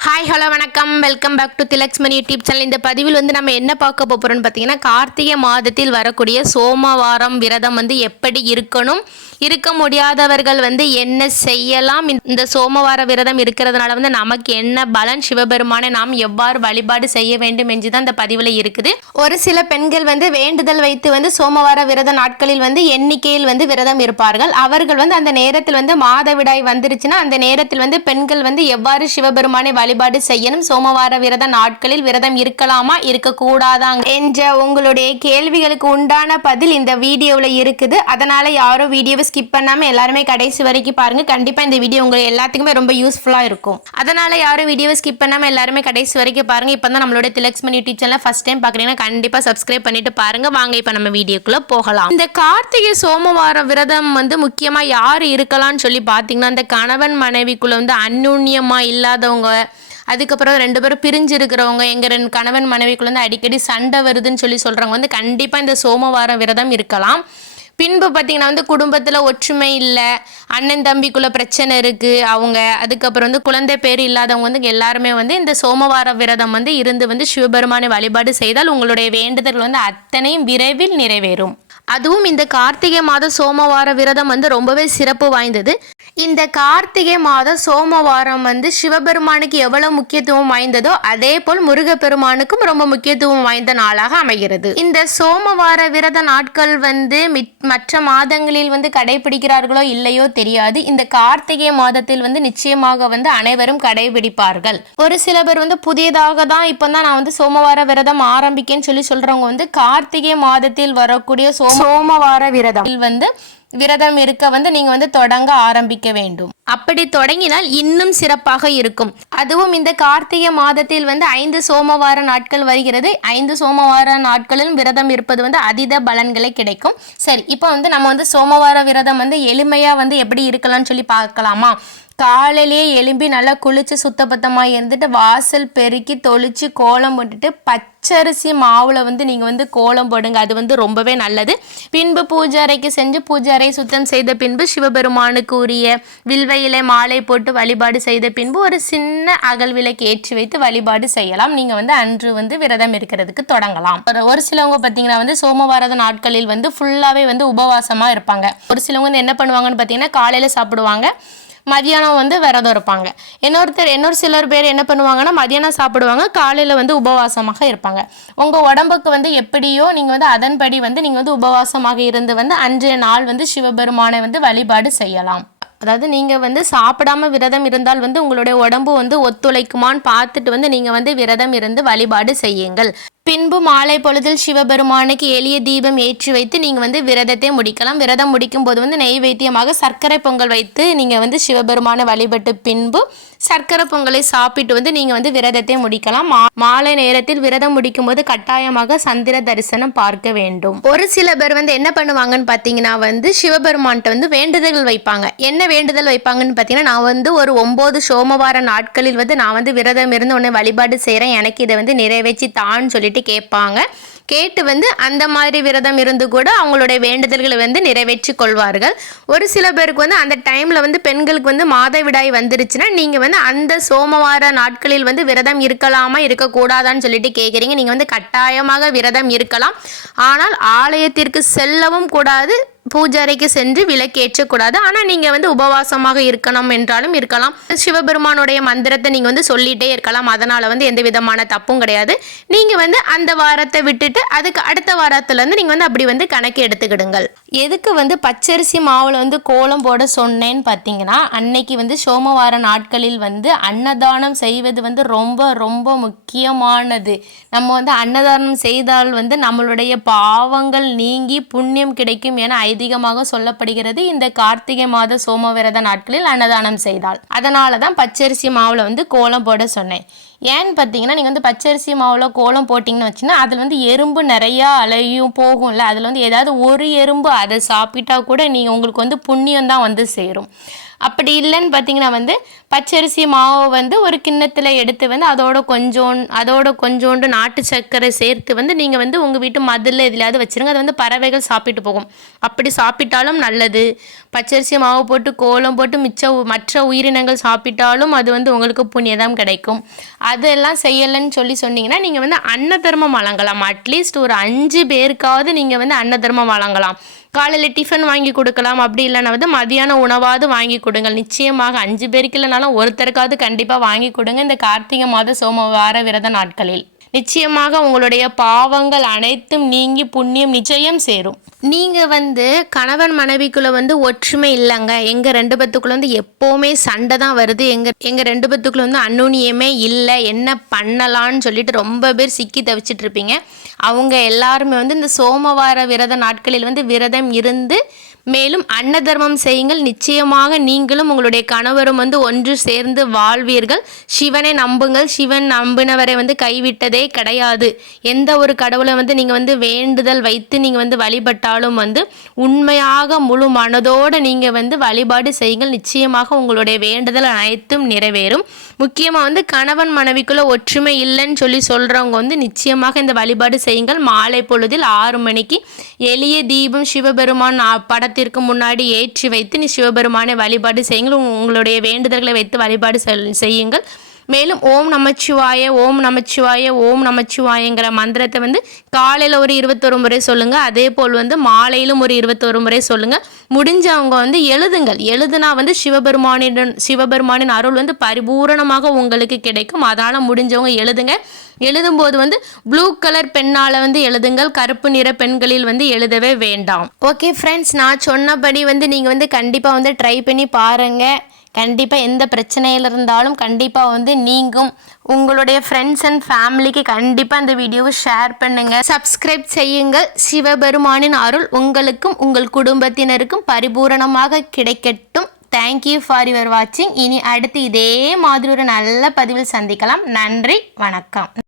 Hi hello வணக்கம். Welcome back to Thilaksmani YouTube channel இந்த பதிவில் வந்து நம்ம என்ன பார்க்க போகிறோம்னு பார்த்தீங்கன்னா கார்த்திகை மாதத்தில் வரக்கூடிய சோமவாரம் விரதம் வந்து எப்படி இருக்கணும் இருக்க முடியாதவர்கள் வந்து என்ன செய்யலாம்? இந்த சோமவார விரதம் இருக்கிறதுனால வந்து நமக்கு என்ன பலன்? சிவபெருமானை நாம் எவ்வாறு வழிபாடு செய்ய வேண்டும் என்று தான் இந்த பதிவில் இருக்குது. ஒரு சில பெண்கள் வந்து வேண்டுதல் வைத்து வந்து சோமவார விரத நாட்களில் வந்து எண்ணிக்கையில் வந்து விரதம் இருப்பார்கள். அவர்கள் வந்து அந்த நேரத்தில் வந்து மாதவிடாய் வந்துருச்சுன்னா அந்த நேரத்தில் வந்து பெண்கள் வந்து எவ்வாறு சிவபெருமானை வழிபாடு செய்யணும்? சோமவார விரத நாட்களில் விரதம் இருக்கலாமா? இருக்கக்கூடாதாங்க என்ற உங்களுடைய கேள்விகளுக்கு உண்டான பதில் இந்த வீடியோவில் இருக்குது. அதனால யாரும் வீடியோவை ஸ்கிப் பண்ணாமல் எல்லாருமே கடைசி வரைக்கும் பாருங்க. கண்டிப்பாக இந்த வீடியோ உங்களுக்கு எல்லாத்துக்குமே ரொம்ப யூஸ்ஃபுல்லாக இருக்கும். அதனால யாரும் வீடியோவை ஸ்கிப் பண்ணாமல் எல்லாருமே கடைசி வரைக்கும் பாருங்க. இப்போ தான் நம்மளோட Thilaksman YouTube channel first time பார்க்குறீங்கன்னா கண்டிப்பாக சப்ஸ்கிரைப் பண்ணிட்டு பாருங்க. வாங்க இப்போ நம்ம வீடியோக்குள்ளே போகலாம். இந்த கார்த்திகை சோமவாரம் விரதம் வந்து முக்கியமாக யார் இருக்கலாம்னு சொல்லி பார்த்தீங்கன்னா அந்த கணவன் மனைவிக்குள்ள வந்து அந்நுண்ணியமாக இல்லாதவங்க அதுக்கப்புறம் ரெண்டு பேரும் பிரிஞ்சு இருக்கிறவங்க எங்கள் ரெண்டு கணவன் மனைவிக்குள்ளே வந்து அடிக்கடி சண்டை வருதுன்னு சொல்லி சொல்கிறவங்க வந்து கண்டிப்பாக இந்த சோமவாரம் விரதம் இருக்கலாம். பின்பு பார்த்தீங்கன்னா வந்து குடும்பத்தில் ஒற்றுமை இல்லை அண்ணன் தம்பிக்குள்ள பிரச்சனை இருக்குது அவங்க அதுக்கப்புறம் வந்து குழந்தை பேர் இல்லாதவங்க வந்து எல்லாருமே வந்து இந்த சோமவார விரதம் வந்து இருந்து வந்து சிவபெருமானை வழிபாடு செய்தால் உங்களுடைய வேண்டுதல் வந்து அத்தனையும் விரைவில் நிறைவேறும். அதுவும் இந்த கார்த்திகை மாத சோமவார விரதம் வந்து ரொம்பவே சிறப்பு வாய்ந்தது. இந்த கார்த்திகை மாத சோமவாரம் வந்து சிவபெருமானுக்கு எவ்வளவு முக்கியத்துவம் வாய்ந்ததோ அதே போல் முருகப்பெருமானுக்கும் ரொம்ப முக்கியத்துவம் வாய்ந்த நாளாக அமைகிறது. இந்த சோமவார விரத நாட்கள் வந்து மற்ற மாதங்களில் வந்து கடைபிடிக்கிறார்களோ இல்லையோ தெரியாது. இந்த கார்த்திகை மாதத்தில் வந்து நிச்சயமாக வந்து அனைவரும் கடைபிடிப்பார்கள். ஒரு சில பேர் வந்து புதியதாக தான் இப்போ தான் நான் வந்து சோமவார விரதம் ஆரம்பிக்கேன்னு சொல்லி சொல்றவங்க வந்து கார்த்திகை மாதத்தில் வரக்கூடிய சோம சோமவார விரதம். வந்து விரதம் இருக்க வந்து நீங்க வந்து தொடங்க ஆரம்பிக்க வேண்டும். அப்படி தொடங்கினால் இன்னும் சிறப்பாக இருக்கும். அதுவும் இந்த கார்த்திகை மாதத்தில் வந்து ஐந்து சோமவார நாட்கள் வருகிறது. ஐந்து சோமவார நாட்களிலும் விரதம் இருப்பது வந்து அதீத பலன்களை கிடைக்கும். சரி இப்போ வந்து நம்ம வந்து சோமவார விரதம் வந்து எளிமையா வந்து எப்படி இருக்கலாம்னு சொல்லி பார்க்கலாமா? காலையிலேயே எலும்பி நல்லா குளிச்சு சுத்தபத்தமாக இருந்துட்டு வாசல் பெருக்கி தொளிச்சு கோலம் போட்டுட்டு பச்சரிசி மாவுல வந்து நீங்கள் வந்து கோலம் போடுங்க. அது வந்து ரொம்பவே நல்லது. பின்பு பூஜை அறைக்கு செஞ்சு பூஜை அறை சுத்தம் செய்த பின்பு சிவபெருமானுக்கு உரிய வில்வையில மாலை போட்டு வழிபாடு செய்த பின்பு ஒரு சின்ன அகல் விளக்கு ஏற்றி வைத்து வழிபாடு செய்யலாம். நீங்கள் வந்து அன்று வந்து விரதம் இருக்கிறதுக்கு தொடங்கலாம். ஒரு ஒரு சிலவங்க பார்த்தீங்கன்னா வந்து சோமவாரத நாட்களில் வந்து ஃபுல்லாகவே வந்து உபவாசமாக இருப்பாங்க. ஒரு சிலவங்க வந்து என்ன பண்ணுவாங்கன்னு பார்த்தீங்கன்னா காலையில் சாப்பிடுவாங்க. மதியானம் வந்து விரதம் இருப்பாங்க. இன்னொருத்தர் இன்னொரு சிலர் பேர் என்ன பண்ணுவாங்கன்னா மதியானம் சாப்பிடுவாங்க காலையில் வந்து உபவாசமாக இருப்பாங்க. உங்கள் உடம்புக்கு வந்து எப்படியோ நீங்கள் வந்து அதன்படி வந்து நீங்கள் வந்து உபவாசமாக இருந்து வந்து அன்றைய நாள் வந்து சிவபெருமானை வந்து வழிபாடு செய்யலாம். அதாவது நீங்கள் வந்து சாப்பிடாம விரதம் இருந்தால் வந்து உங்களுடைய உடம்பு வந்து ஒத்துழைக்குமான்னு பார்த்துட்டு வந்து நீங்கள் வந்து விரதம் இருந்து வழிபாடு செய்யுங்கள். பின்பு மாலை பொழுதில் சிவபெருமானுக்கு எளிய தீபம் ஏற்றி வைத்து நீங்கள் வந்து விரதத்தை முடிக்கலாம். விரதம் முடிக்கும் போது வந்து நெய்வேத்தியமாக சர்க்கரை பொங்கல் வைத்து நீங்கள் வந்து சிவபெருமானை வழிபட்டு பின்பு சர்க்கரை பொங்கலை சாப்பிட்டு வந்து நீங்கள் வந்து விரதத்தை முடிக்கலாம். மாலை நேரத்தில் விரதம் முடிக்கும் போது கட்டாயமாக சந்திர தரிசனம் பார்க்க வேண்டும். ஒரு சில பேர் வந்து என்ன பண்ணுவாங்கன்னு பார்த்தீங்கன்னா வந்து சிவபெருமான்கிட்ட வந்து வேண்டுதல்கள் வைப்பாங்க. என்ன வேண்டுதல் வைப்பாங்கன்னு பார்த்தீங்கன்னா நான் வந்து ஒரு ஒம்பது சோமவார நாட்களில் வந்து நான் வந்து விரதம் இருந்து உன்னை வழிபாடு செய்கிறேன் எனக்கு இதை வந்து நிறைவேற்றி தான் சொல்லிட்டு கேட்பாங்க. கேட்டு வந்து அந்த மாதிரி விரதம் இருந்து கூட அவங்களுடைய வேண்டுதல்களை வந்து நிறைவேற்றி கொள்வார்கள். ஒரு சில பேருக்கு வந்து அந்த டைமில் வந்து பெண்களுக்கு வந்து மாதவிடாய் வந்துருச்சுன்னா நீங்கள் வந்து அந்த சோமவார நாட்களில் வந்து விரதம் இருக்கலாமா இருக்கக்கூடாதான்னு சொல்லிட்டு கேட்குறீங்க. நீங்கள் வந்து கட்டாயமாக விரதம் இருக்கலாம். ஆனால் ஆலயத்திற்கு செல்லவும் கூடாது. பூஜாரைக்கு சென்று விளக்கேற்றக்கூடாது. ஆனால் நீங்கள் வந்து உபவாசமாக இருக்கணும் என்றாலும் இருக்கலாம். சிவபெருமானுடைய மந்திரத்தை நீங்கள் வந்து சொல்லிகிட்டே இருக்கலாம். அதனால் வந்து எந்த விதமான தப்பும் கிடையாது. நீங்கள் வந்து அந்த வாரத்தை விட்டுட்டு அதுக்கு அடுத்த வாரத்துலேருந்து நீங்கள் வந்து அப்படி வந்து கணக்கு எடுத்துக்கிடுங்கள். எதுக்கு வந்து பச்சரிசி மாவில் வந்து கோலம் போட சொன்னேன்னு பார்த்தீங்கன்னா அன்னைக்கு வந்து சோமவார நாட்களில் வந்து அன்னதானம் செய்வது வந்து ரொம்ப ரொம்ப முக்கியமானது. நம்ம வந்து அன்னதானம் செய்தால் வந்து நம்மளுடைய பாவங்கள் நீங்கி புண்ணியம் கிடைக்கும் என ஐதீகமாக சொல்லப்படுகிறது. இந்த கார்த்திகை மாத சோமவிரத நாட்களில் அன்னதானம் செய்தால் அதனால தான் பச்சரிசி மாவில் வந்து கோலம் போட சொன்னேன். ஏன்னு பார்த்தீங்கன்னா நீங்கள் வந்து பச்சரிசி மாவில் கோலம் போட்டிங்கன்னு வச்சுன்னா அதில் வந்து எறும்பு நிறையா அலையும் போகும்ல. அதில் வந்து ஏதாவது ஒரு எறும்பு அதை சாப்பிட்டா கூட நீங்கள் உங்களுக்கு வந்து புண்ணியம் தான் வந்து சேரும். அப்படி இல்லைன்னு பார்த்தீங்கன்னா வந்து பச்சரிசி மாவை வந்து ஒரு கிண்ணத்தில் எடுத்து வந்து அதோட கொஞ்சோண்டு அதோட கொஞ்சோண்டு நாட்டு சர்க்கரை சேர்த்து வந்து நீங்கள் வந்து உங்கள் வீட்டு மதில் எதுலையாவது வச்சுருங்க. அது வந்து பறவைகள் சாப்பிட்டு போகும். அப்படி சாப்பிட்டாலும் நல்லது. பச்சரிசி மாவு போட்டு கோலம் போட்டு மிச்ச மற்ற உயிரினங்கள் சாப்பிட்டாலும் அது வந்து உங்களுக்கு புண்ணியதம் கிடைக்கும். அதெல்லாம் செய்யலைன்னு சொல்லி சொன்னீங்கன்னா நீங்கள் வந்து அன்ன தர்மம் வழங்கலாம் அட்லீஸ்ட் ஒரு அஞ்சு பேருக்காவது நீங்கள் வந்து அன்ன தர்மம் வழங்கலாம். காலையில் டிஃபன் வாங்கி கொடுக்கலாம். அப்படி இல்லைன்னா வந்து மதியான உணவாவது வாங்கி கொடுங்க நிச்சயமாக அஞ்சு பேருக்கு இல்லைனாலும் ஒருத்தருக்காவது கண்டிப்பாக வாங்கி கொடுங்க. இந்த கார்த்திகை மாத சோமவார விரத நாட்களில். நிச்சயமாக உங்களுடைய பாவங்கள் அனைத்தும் நீங்கி புண்ணியம் நிச்சயம் சேரும். நீங்கள் வந்து கணவன் மனைவிக்குள்ளே வந்து ஒற்றுமை இல்லைங்க. எங்கள் ரெண்டு பேத்துக்குள்ள வந்து எப்போவுமே சண்டை தான் வருது. எங்கள் எங்கள் ரெண்டு பேத்துக்குள்ள வந்து அந்நுண்ணியமே இல்லை. என்ன பண்ணலான்னு சொல்லிட்டு ரொம்ப பேர் சிக்கி தவிச்சிட்டு இருப்பீங்க. அவங்க எல்லாருமே வந்து இந்த சோமவார விரத நாட்களில் வந்து விரதம் இருந்து மேலும் அன்ன தர்மம் செய்யுங்கள். நிச்சயமாக நீங்களும் உங்களுடைய கணவரும் வந்து ஒன்று சேர்ந்து வாழ்வீர்கள். சிவனை நம்புங்கள். சிவன் நம்பினவரை வந்து கைவிட்டதே கிடையாது. எந்த ஒரு கடவுளை வந்து நீங்கள் வந்து வேண்டுதல் வைத்து நீங்கள் வந்து வழிபட்டாலும் வந்து உண்மையாக முழு மனதோடு நீங்கள் வந்து வழிபாடு செய்யுங்கள். நிச்சயமாக உங்களுடைய வேண்டுதல் அனைத்தும் நிறைவேறும். முக்கியமாக வந்து கணவன் மனைவிக்குள்ளே ஒற்றுமை இல்லைன்னு சொல்லி சொல்கிறவங்க வந்து நிச்சயமாக இந்த வழிபாடு செய்யுங்கள். மாலை பொழுதில் ஆறு மணிக்கு எளிய தீபம் சிவபெருமான் ஆ- படத்திற்கு முன்னாடி ஏற்றி வைத்து நீ சிவபெருமானை வழிபாடு செய்யுங்கள். உங்களுடைய வேண்டுதல்களை வைத்து வழிபாடு செய்யுங்கள். மேலும் ஓம் நமச்சிவாய ஓம் நமச்சிவாய ஓம் நமச்சிவாயங்கிற மந்திரத்தை வந்து காலையில் ஒரு இருபத்தொரு முறை சொல்லுங்கள் அதே போல் வந்து மாலையிலும் ஒரு இருபத்தொரு முறை சொல்லுங்கள் முடிஞ்சவங்க வந்து எழுதுங்கள். எழுதுனா வந்து சிவபெருமானின் சிவபெருமானின் அருள் வந்து பரிபூரணமாக உங்களுக்கு கிடைக்கும். அதனால் முடிஞ்சவங்க எழுதுங்க. எழுதும்போது வந்து ப்ளூ கலர் பெண்ணால் வந்து எழுதுங்கள். கருப்பு நிற பெண்களில் வந்து எழுதவே வேண்டாம். ஓகே ஃப்ரெண்ட்ஸ் நான் சொன்னபடி வந்து நீங்கள் வந்து கண்டிப்பாக வந்து ட்ரை பண்ணி பாருங்கள் கண்டிப்பாக எந்த பிரச்சனையில் இருந்தாலும் கண்டிப்பாக வந்து நீங்கும். உங்களுடைய ஃப்ரெண்ட்ஸ் அண்ட் ஃபேமிலிக்கு கண்டிப்பாக அந்த வீடியோவை ஷேர் பண்ணுங்கள் சப்ஸ்கிரைப் செய்யுங்கள். சிவபெருமானின் அருள் உங்களுக்கும் உங்கள் குடும்பத்தினருக்கும் பரிபூரணமாக கிடைக்கட்டும். தேங்க்யூ ஃபார் யுவர் வாட்சிங் இனி அடுத்து இதே மாதிரி ஒரு நல்ல பதிவில் சந்திக்கலாம். நன்றி வணக்கம்.